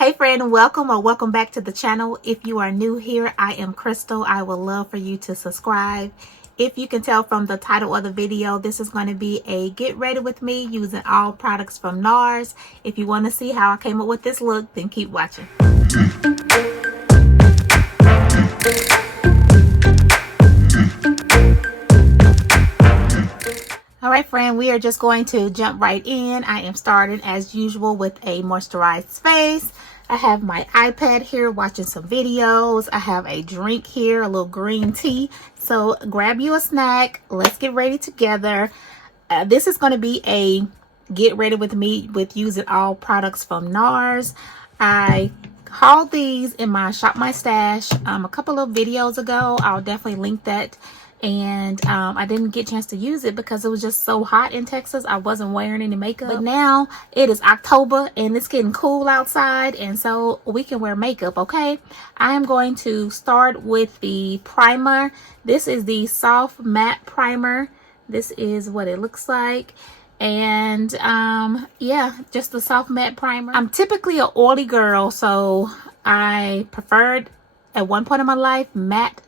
Hey friend, welcome or welcome back to the channel. If you are new here, I am Crystal. I would love for you to subscribe. If you can tell from the title of the video, this is going to be a get ready with me using all products from NARS. If you want to see how I came up with this look, then keep watching. All right, friend, we are just going to jump right in. I am starting as usual with a moisturized face. I have my iPad here watching some videos. I have a drink here, a little green tea. So grab you a snack. Let's get ready together. This is going to be a get ready with me with using all products from NARS. I hauled these in my Shop My Stash a couple of videos ago. I'll definitely link that. And I didn't get a chance to use it because it was just so hot in Texas. I wasn't wearing any makeup. But now it is October and it's getting cool outside, and so we can wear makeup, okay? I am going to start with the primer. This is the Soft Matte Primer. This is what it looks like. And yeah, just the Soft Matte Primer. I'm typically an oily girl, so I preferred at one point in my life matte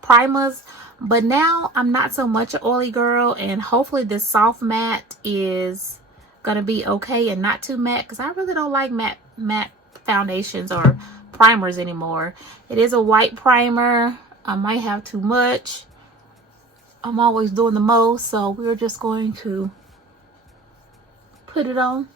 primers. But now I'm not so much an oily girl, and hopefully this soft matte is gonna be okay and not too matte, because I really don't like matte foundations or primers anymore. It is a white primer. I might have too much. I'm always doing the most, so we're just going to put it on.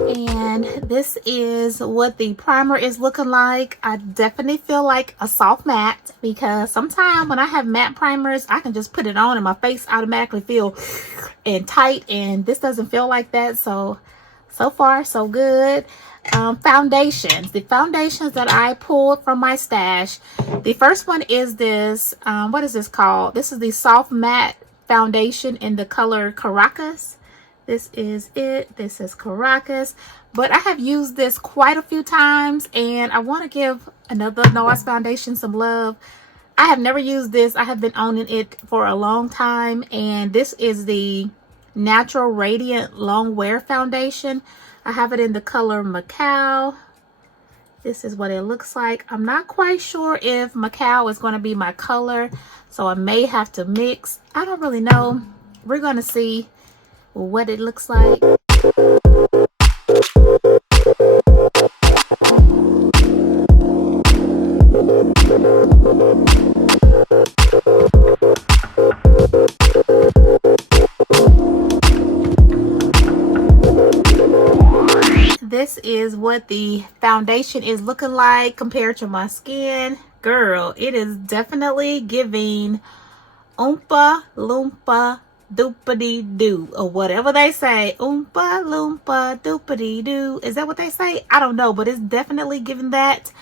And this is what the primer is looking like. I definitely feel like a soft matte, because sometimes when I have matte primers, I can just put it on and my face automatically feel and tight, and this doesn't feel like that. So far so good. Foundations. The foundations that I pulled from my stash. The first one is this, what is this called? This is the Soft Matte Foundation in the color Caracas. This is it. This is Caracas. But I have used this quite a few times, and I want to give another NARS foundation some love. I have never used this. I have been owning it for a long time, and this is the Natural Radiant Long Wear Foundation. I have it in the color Macao. This is what it looks like. I'm not quite sure if Macao is going to be my color, so I may have to mix. I don't really know. We're going to see what it looks like. This is what the foundation is looking like compared to my skin. Girl, it is definitely giving Oompa Loompa doopity doo, or whatever they say. Oompa Loompa doopity doo. Is that what they say? I don't know, but it's definitely giving that.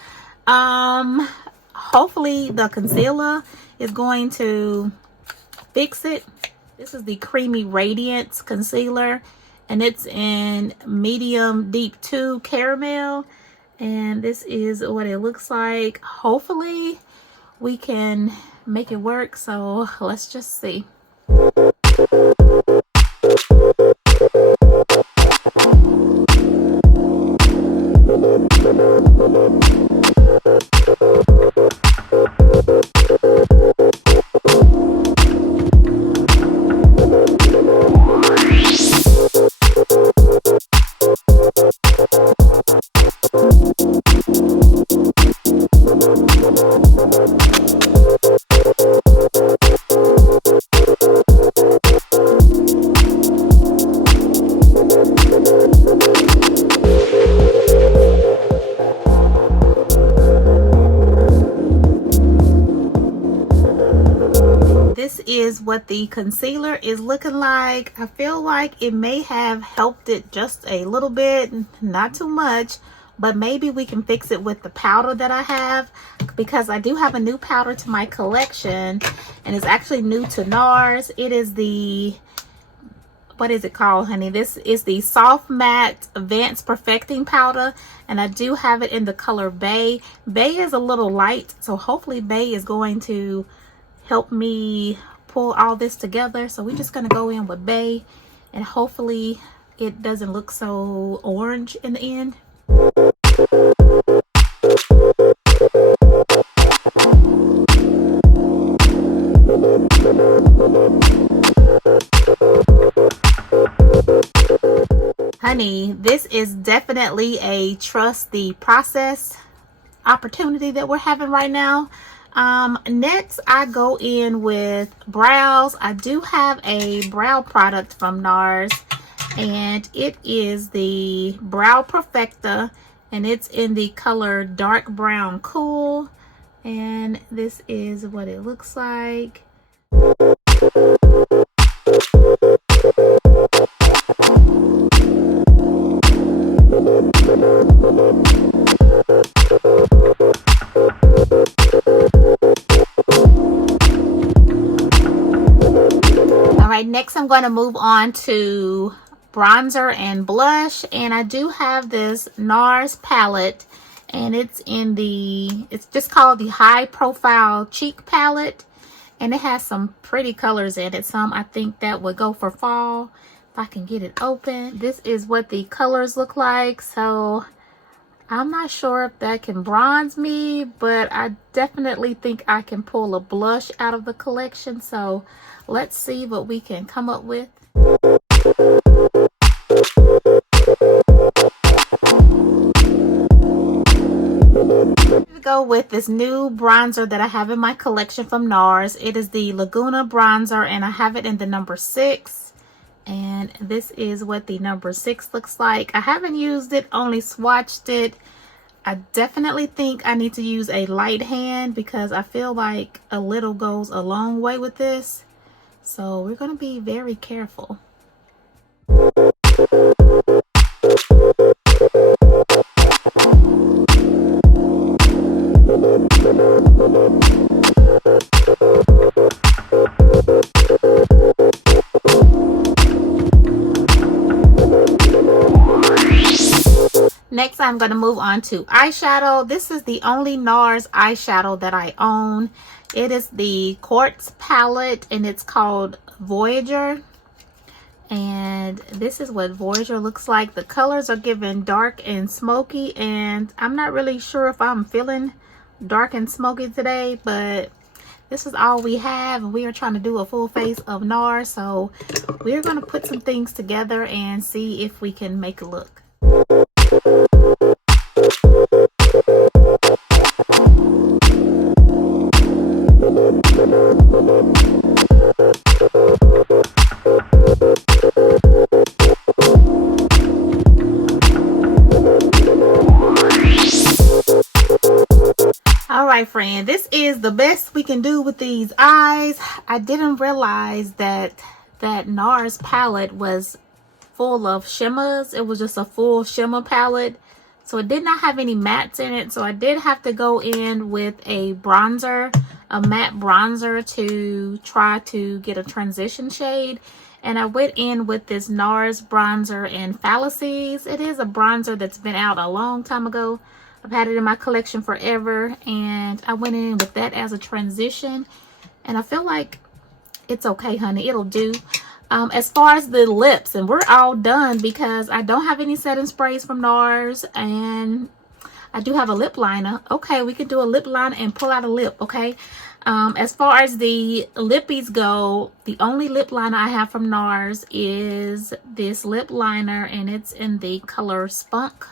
Hopefully the concealer is going to fix it. This is the Creamy Radiance concealer, and it's in medium deep 2 caramel, and this is what it looks like. Hopefully we can make it work, so let's just see. This is what the concealer is looking like. I feel like it may have helped it just a little bit, not too much, but maybe we can fix it with the powder that I have, because I do have a new powder to my collection, and it's actually new to NARS. It is the what is it called, honey? This is the Soft Matte Advanced Perfecting Powder, and I do have it in the color Bay. Bay is a little light, so hopefully Bay is going to help me pull all this together. So we're just going to go in with Bay, and hopefully it doesn't look so orange in the end. Honey, this is definitely a trust the process opportunity that we're having right now. Next I go in with brows. I do have a brow product from NARS, and it is the Brow Perfecta, and it's in the color Dark Brown Cool, and this is what it looks like. Alright, next I'm going to move on to bronzer and blush, and I do have this NARS palette, and it's just called the High Profile Cheek Palette, and it has some pretty colors in it. Some I think that would go for fall if I can get it open. This is what the colors look like, so I'm not sure if that can bronze me, but I definitely think I can pull a blush out of the collection. So let's see what we can come up with. Go with this new bronzer that I have in my collection from NARS. It is the Laguna bronzer, and I have it in the number 6, and this is what the number 6 looks like. I haven't used it, only swatched it. I definitely think I need to use a light hand because I feel like a little goes a long way with this, so we're going to be very careful. Next, I'm going to move on to eyeshadow. This is the only NARS eyeshadow that I own. It is the Quartz palette, and it's called Voyager. And this is what Voyager looks like. The colors are given dark and smoky, and I'm not really sure if I'm feeling dark and smoky today, but this is all we have, and we are trying to do a full face of NARS, so we're going to put some things together and see if we can make a look. Alright friend, this is the best we can do with these eyes. I didn't realize that NARS palette was full of shimmers. It was just a full shimmer palette, so it did not have any mattes in it, so I did have to go in with a bronzer, a matte bronzer, to try to get a transition shade. And I went in with this NARS bronzer in Fallacies. It is a bronzer that's been out a long time ago. I've had it in my collection forever, and I went in with that as a transition, and I feel like it's okay, honey. It'll do. As far as the lips, and we're all done because I don't have any setting sprays from NARS, and I do have a lip liner. Okay, we can do a lip liner and pull out a lip, okay? As far as the lippies go, the only lip liner I have from NARS is this lip liner, and it's in the color Spunk.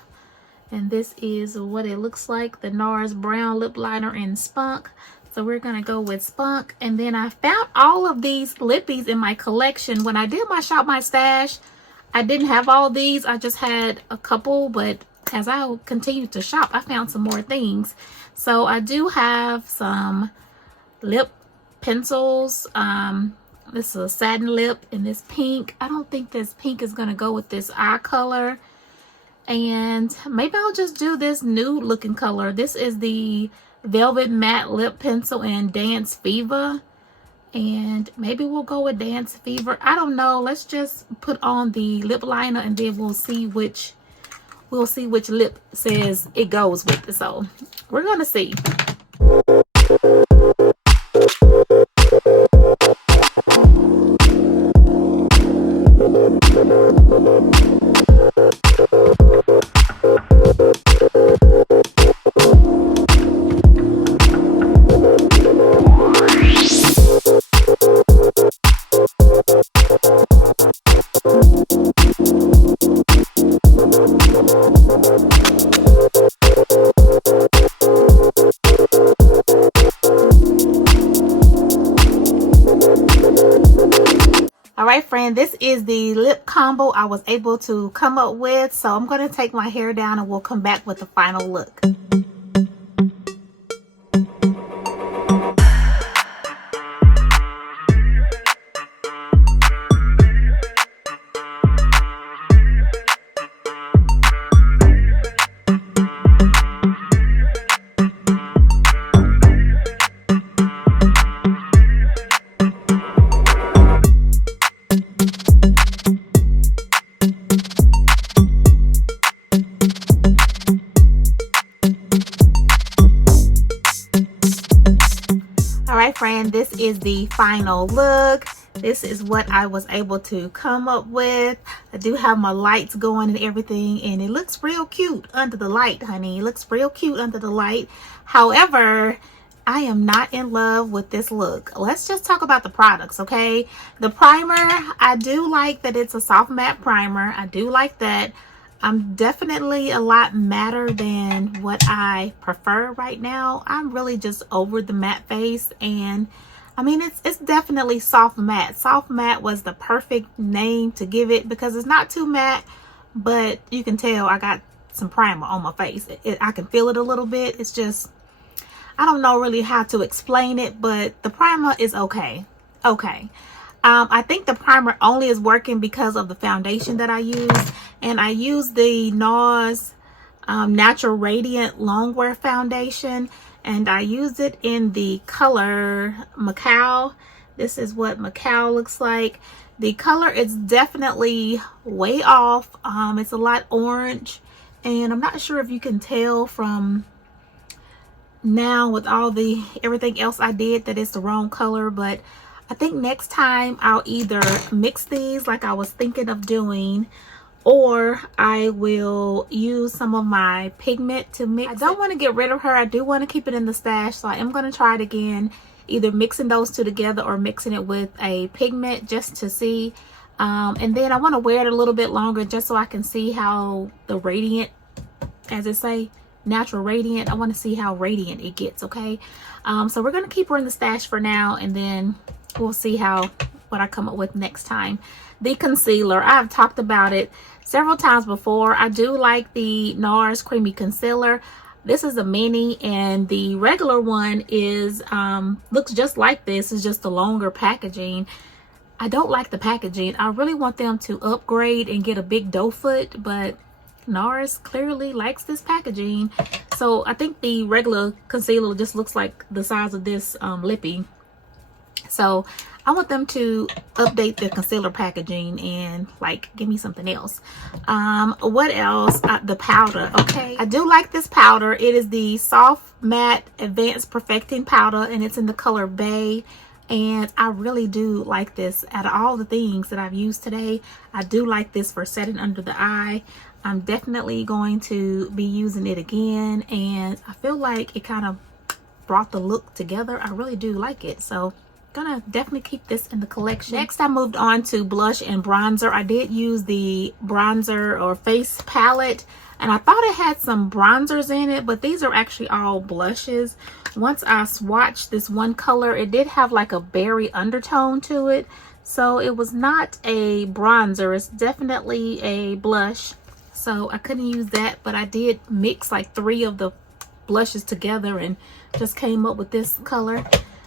And this is what it looks like, the NARS brown lip liner in Spunk. So we're going to go with Spunk. And then I found all of these lippies in my collection. When I did my Shop My Stash, I didn't have all these. I just had a couple. But as I continued to shop, I found some more things. So I do have some lip pencils. This is a satin lip in this pink. I don't think this pink is going to go with this eye color. And maybe I'll just do this nude looking color. This is the Velvet Matte Lip Pencil in Dance Fever. And maybe we'll go with Dance Fever. I don't know. Let's just put on the lip liner and then we'll see which lip says it goes with it. So we're gonna see. All right, friend, this is the lip combo I was able to come up with. So I'm going to take my hair down and we'll come back with the final look. All right, friend, this is the final look. This is what I was able to come up with. I do have my lights going and everything, and it looks real cute under the light, honey. It looks real cute under the light. However, I am not in love with this look. Let's just talk about the products, okay? The primer, I do like that it's a soft matte primer. I do like that. I'm definitely a lot matter than what I prefer right now. I'm really just over the matte face, and I mean, it's definitely soft matte. Soft matte was the perfect name to give it because it's not too matte, but you can tell I got some primer on my face. I can feel it a little bit. It's just, I don't know really how to explain it, but the primer is okay. Okay. I think the primer only is working because of the foundation that I use. And I use the NARS Natural Radiant Longwear Foundation. And I used it in the color Macao. This is what Macao looks like. The color is definitely way off. It's a lot orange. And I'm not sure if you can tell from now with all the everything else I did that it's the wrong color, but I think next time I'll either mix these like I was thinking of doing, or I will use some of my pigment to mix. I don't want to get rid of her. I do want to keep it in the stash, so I am going to try it again, either mixing those two together or mixing it with a pigment just to see. And then I want to wear it a little bit longer just so I can see how the radiant, as it say, natural radiant, I want to see how radiant it gets. Okay, so we're going to keep her in the stash for now, and then we'll see what I come up with next time. The concealer, I've talked about it several times before. I do like the NARS Creamy Concealer. This is a mini, and the regular one is looks just like this. It's just a longer packaging. I don't like the packaging. I really want them to upgrade and get a big doe foot, but NARS clearly likes this packaging. So I think the regular concealer just looks like the size of this lippy. So I want them to update the concealer packaging and like give me something else. What else? The powder. Okay, I do like this powder. It is the Soft Matte Advanced Perfecting Powder, and it's in the color Bay. And I really do like this. Out of all the things that I've used today, I do like this for setting under the eye. I'm definitely going to be using it again, and I feel like it kind of brought the look together. I really do like it, so gonna definitely keep this in the collection. Next, I moved on to blush and bronzer. I did use the bronzer or face palette, and I thought it had some bronzers in it, but these are actually all blushes. Once I swatched this one color, it did have like a berry undertone to it, so it was not a bronzer. It's definitely a blush, so I couldn't use that, but I did mix like 3 of the blushes together and just came up with this color,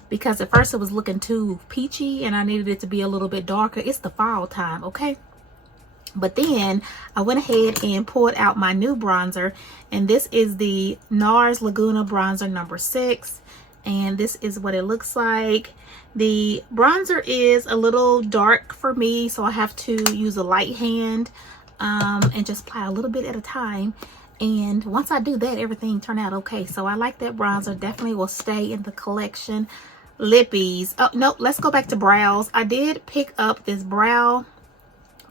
because at first it was looking too peachy and I needed it to be a little bit darker. It's the fall time, okay? But then I went ahead and pulled out my new bronzer, and this is the NARS Laguna bronzer number 6, and this is what it looks like. The bronzer is a little dark for me, so I have to use a light hand and just apply a little bit at a time. And once I do that, everything turned out okay. So I like that bronzer. Definitely will stay in the collection. Lippies. Oh, no, let's go back to brows. I did pick up this brow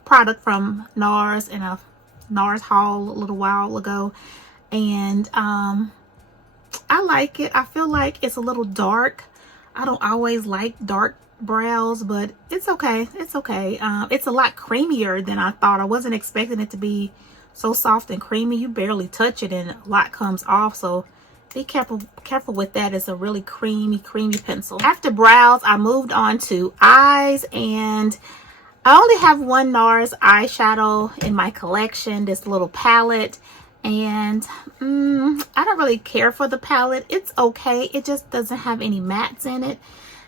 product from NARS in a NARS haul a little while ago. And I like it. I feel like it's a little dark. I don't always like dark brows, but it's okay. It's okay. It's a lot creamier than I thought. I wasn't expecting it to be so soft and creamy. You barely touch it and a lot comes off, so be careful with that. It's a really creamy pencil. After brows, I moved on to eyes, and I only have one NARS eyeshadow in my collection, this little palette, and I don't really care for the palette. It's okay. It just doesn't have any mattes in it,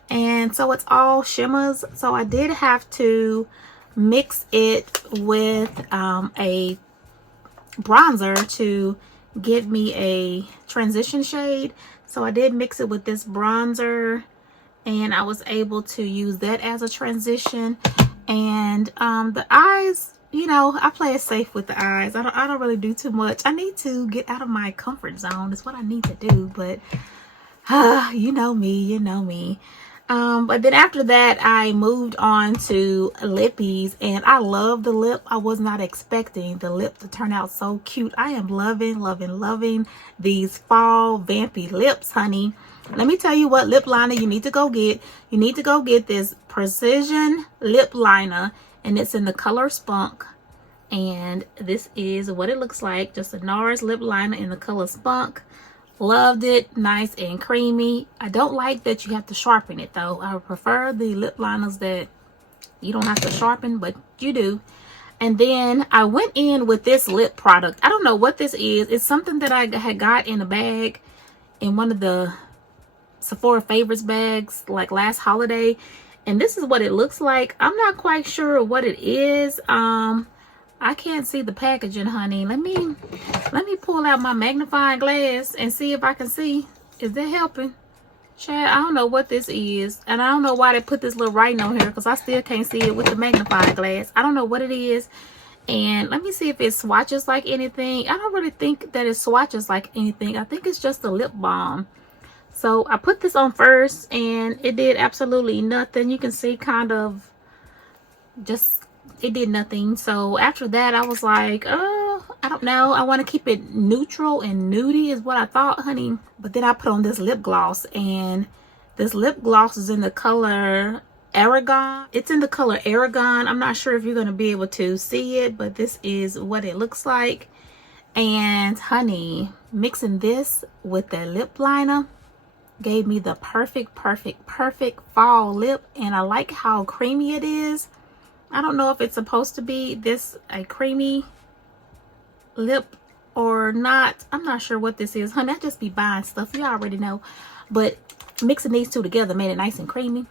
and so it's all shimmers. So I did have to mix it with a bronzer to give me a transition shade. So I did mix it with this bronzer, and I was able to use that as a transition. And the eyes, you know, I play it safe with the eyes. I don't really do too much. I need to get out of my comfort zone. That's what I need to do, but you know me. But then after that, I moved on to lippies, and I love the lip. I was not expecting the lip to turn out so cute. I am loving these fall vampy lips, honey. Let me tell you what lip liner you need to go get. You need to go get this Precision lip liner, and it's in the color Spunk. And this is what it looks like. Just a NARS lip liner in the color Spunk. Loved it. Nice and creamy. I don't like that you have to sharpen it though. I prefer the lip liners that you don't have to sharpen, but you do. And then I went in with this lip product. I don't know what this is. It's something that I had got in a bag in one of the Sephora favorites bags like last holiday, and this is what it looks like. I'm not quite sure what it is. I can't see the packaging, honey. Let me pull out my magnifying glass and see if I can see. Is that helping? Chad, I don't know what this is, and I don't know why they put this little writing on here, because I still can't see it with the magnifying glass. I don't know what it is. And let me see if it swatches like anything. I don't really think that it swatches like anything. I think it's just a lip balm. So I put this on first, and it did absolutely nothing. You can see kind of just, it did nothing. So after that, I was like, oh, I don't know. I want to keep it neutral and nudie is what I thought, honey. But then I put on this lip gloss, and this lip gloss is in the color Aragon. It's in the color Aragon. I'm not sure if you're going to be able to see it, but this is what it looks like. And honey, mixing this with the lip liner gave me the perfect fall lip. And I like how creamy it is. I don't know if it's supposed to be this a creamy lip or not. I'm not sure what this is, honey. I just be buying stuff, you already know. But mixing these two together made it nice and creamy.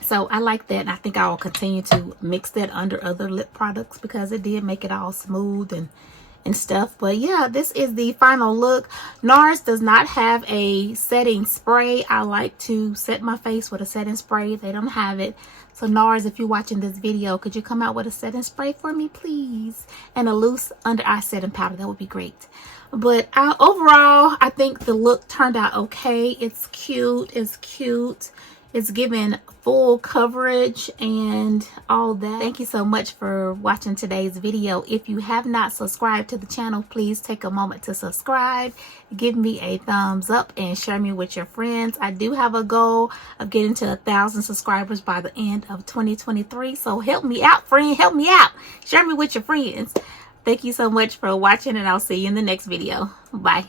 So I like that, and I think I'll continue to mix that under other lip products because it did make it all smooth and stuff. But yeah, this is the final look. NARS does not have a setting spray. I like to set my face with a setting spray. They don't have it. So NARS, if you're watching this video, could you come out with a setting spray for me, please? And a loose under eye setting powder. That would be great. But overall, I think the look turned out okay. It's cute. It's cute. It's giving full coverage and all that. Thank you so much for watching today's video. If you have not subscribed to the channel, please take a moment to subscribe. Give me a thumbs up and share me with your friends. I do have a goal of getting to 1,000 subscribers by the end of 2023. So help me out, friend. Help me out. Share me with your friends. Thank you so much for watching, and I'll see you in the next video. Bye.